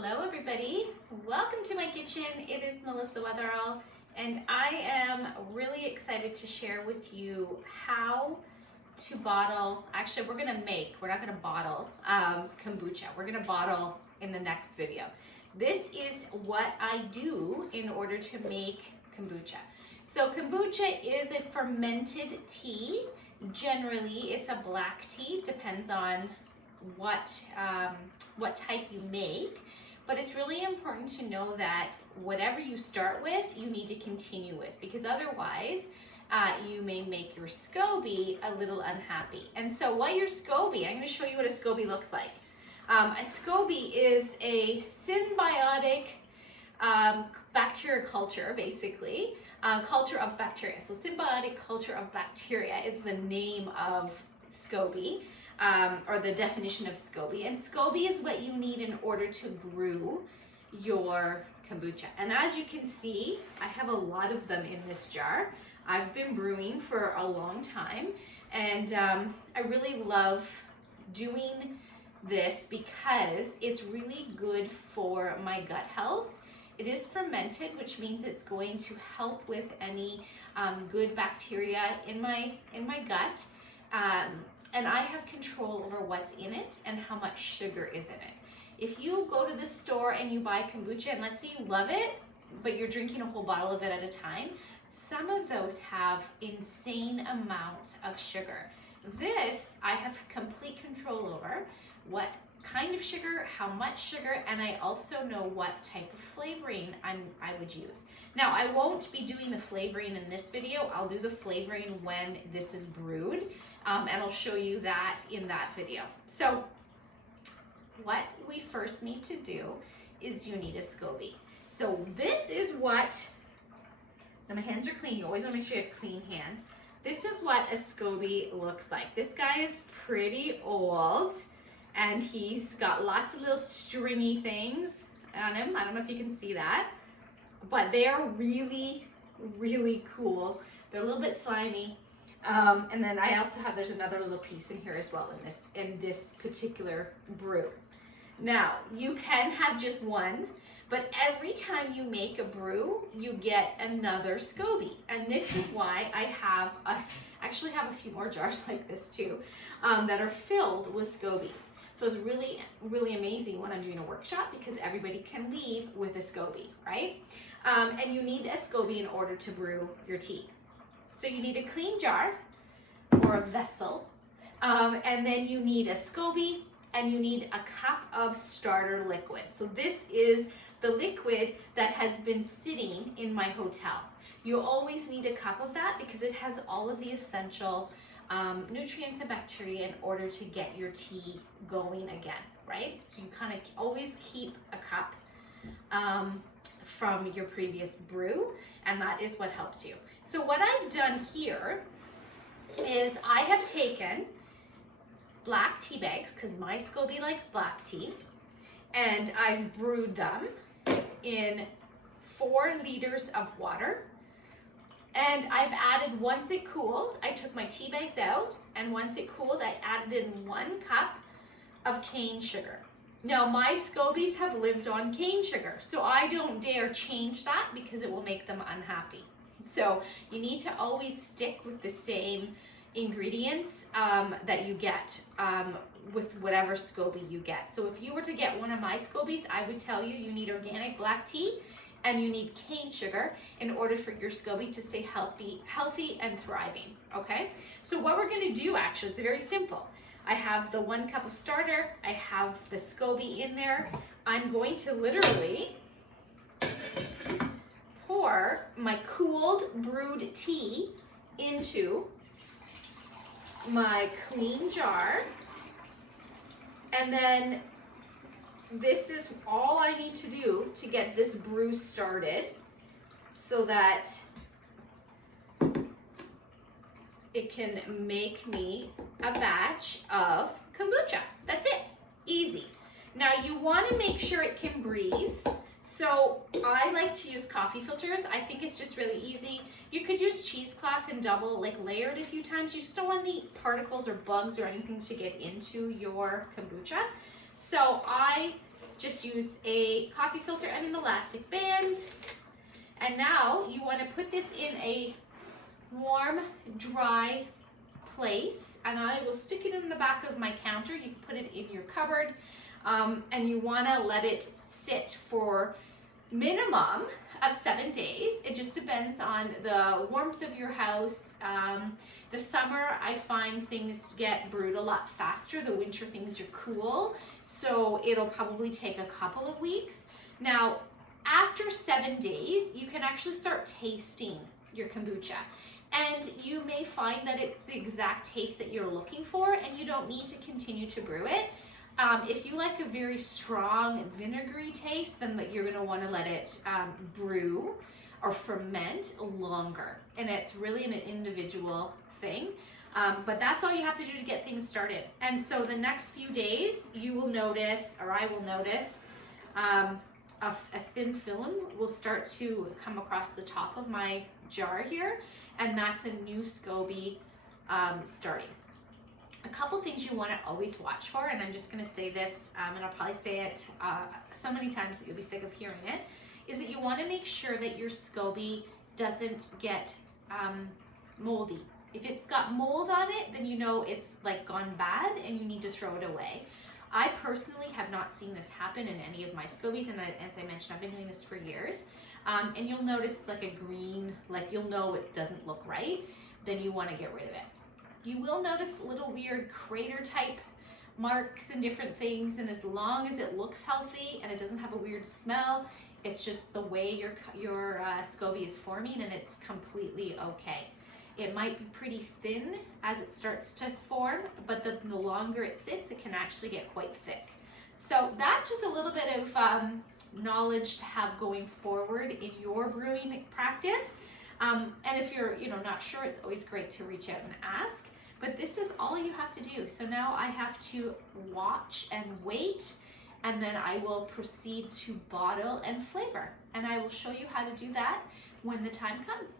Hello everybody, welcome to my kitchen. It is Melissa Weatherall and I am really excited to share with you how to bottle, actually we're not going to bottle kombucha. We're going to bottle in the next video. This is what I do in order to make kombucha. So kombucha is a fermented tea. Generally it's a black tea, depends on what type you make, but it's really important to know that whatever you start with, you need to continue with, because otherwise you may make your SCOBY a little unhappy. And so what your SCOBY, I'm going to show you what a SCOBY looks like. A SCOBY is a symbiotic bacteria culture, basically, culture of bacteria. So symbiotic culture of bacteria is the name of SCOBY. Or the definition of SCOBY. And SCOBY is what you need in order to brew your kombucha. And as you can see, I have a lot of them in this jar. I've been brewing for a long time, and I really love doing this because it's really good for my gut health. It is fermented, which means it's going to help with any good bacteria in my gut. And I have control over what's in it and how much sugar is in it. If you go to the store and you buy kombucha, and let's say you love it, but you're drinking a whole bottle of it at a time, some of those have insane amounts of sugar. This, I have complete control over what kind of sugar, how much sugar, and I also know what type of flavoring I would use. Now, I won't be doing the flavoring in this video. I'll do the flavoring when this is brewed, and I'll show you that in that video. So what we first need to do is you need a SCOBY. So this is what, now my hands are clean. You always want to make sure you have clean hands. This is what a SCOBY looks like. This guy is pretty old, and he's got lots of little stringy things on him. I don't know if you can see that, but they are really, really cool. They're a little bit slimy. And then I also have, there's another little piece in here as well in this particular brew. Now, you can have just one, but every time you make a brew, you get another SCOBY. And this is why I have, actually have a few more jars like this too, that are filled with SCOBYs. So it's really, really amazing when I'm doing a workshop because everybody can leave with a SCOBY, right? And you need a SCOBY in order to brew your tea. So you need a clean jar or a vessel, and then you need a SCOBY, and you need a cup of starter liquid. So this is the liquid that has been sitting in my hotel. You always need a cup of that because it has all of the essential nutrients and bacteria in order to get your tea going again, right? So you kind of always keep a cup from your previous brew, and that is what helps you. So what I've done here is I have taken black tea bags, because my SCOBY likes black tea, and I've brewed them in 4 liters of water. And I've added, once it cooled, I took my tea bags out, and once it cooled, I added in 1 cup of cane sugar. Now, my SCOBYs have lived on cane sugar, so I don't dare change that because it will make them unhappy. So you need to always stick with the same ingredients that you get with whatever SCOBY you get. So if you were to get one of my SCOBYs, I would tell you you need organic black tea and you need cane sugar in order for your SCOBY to stay healthy and thriving, okay? So what we're gonna do, actually, it's very simple. I have the 1 cup of starter, I have the SCOBY in there. I'm going to literally pour my cooled brewed tea into my clean jar, and then this is all I need to do to get this brew started so that it can make me a batch of kombucha. That's it. Easy. Now you want to make sure it can breathe. So I like to use coffee filters. I think it's just really easy. You could use cheesecloth and double, layer it a few times. You just don't want any particles or bugs or anything to get into your kombucha. So I just use a coffee filter and an elastic band. And now you want to put this in a warm, dry place, and I will stick it in the back of my counter. You can put it in your cupboard, and you want to let it sit for minimum of 7 days. It just depends on the warmth of your house. The summer, I find things get brewed a lot faster. The winter, things are cool, so it'll probably take a couple of weeks. Now, after 7 days, you can actually start tasting your kombucha. And you may find that it's the exact taste that you're looking for, and you don't need to continue to brew it. If you like a very strong vinegary taste, then you're going to want to let it brew or ferment longer. And it's really an individual thing. But that's all you have to do to get things started. And so the next few days, you will notice, or I will notice, a thin film will start to come across the top of my jar here, and that's a new SCOBY starting. A couple things you want to always watch for, and I'm just going to say this, and I'll probably say it so many times that you'll be sick of hearing it, is that you want to make sure that your SCOBY doesn't get moldy. If it's got mold on it, then you know it's like gone bad and you need to throw it away. I personally have not seen this happen in any of my SCOBYs, and as I mentioned, I've been doing this for years. And you'll notice it's like a green, like you'll know it doesn't look right, then you want to get rid of it. You will notice little weird crater type marks and different things, and as long as it looks healthy and it doesn't have a weird smell, it's just the way your SCOBY is forming, and it's completely okay. It might be pretty thin as it starts to form, but the longer it sits, it can actually get quite thick. So that's just a little bit of knowledge to have going forward in your brewing practice. And if you're not sure, it's always great to reach out and ask. But this is all you have to do. So now I have to watch and wait, and then I will proceed to bottle and flavor. And I will show you how to do that when the time comes.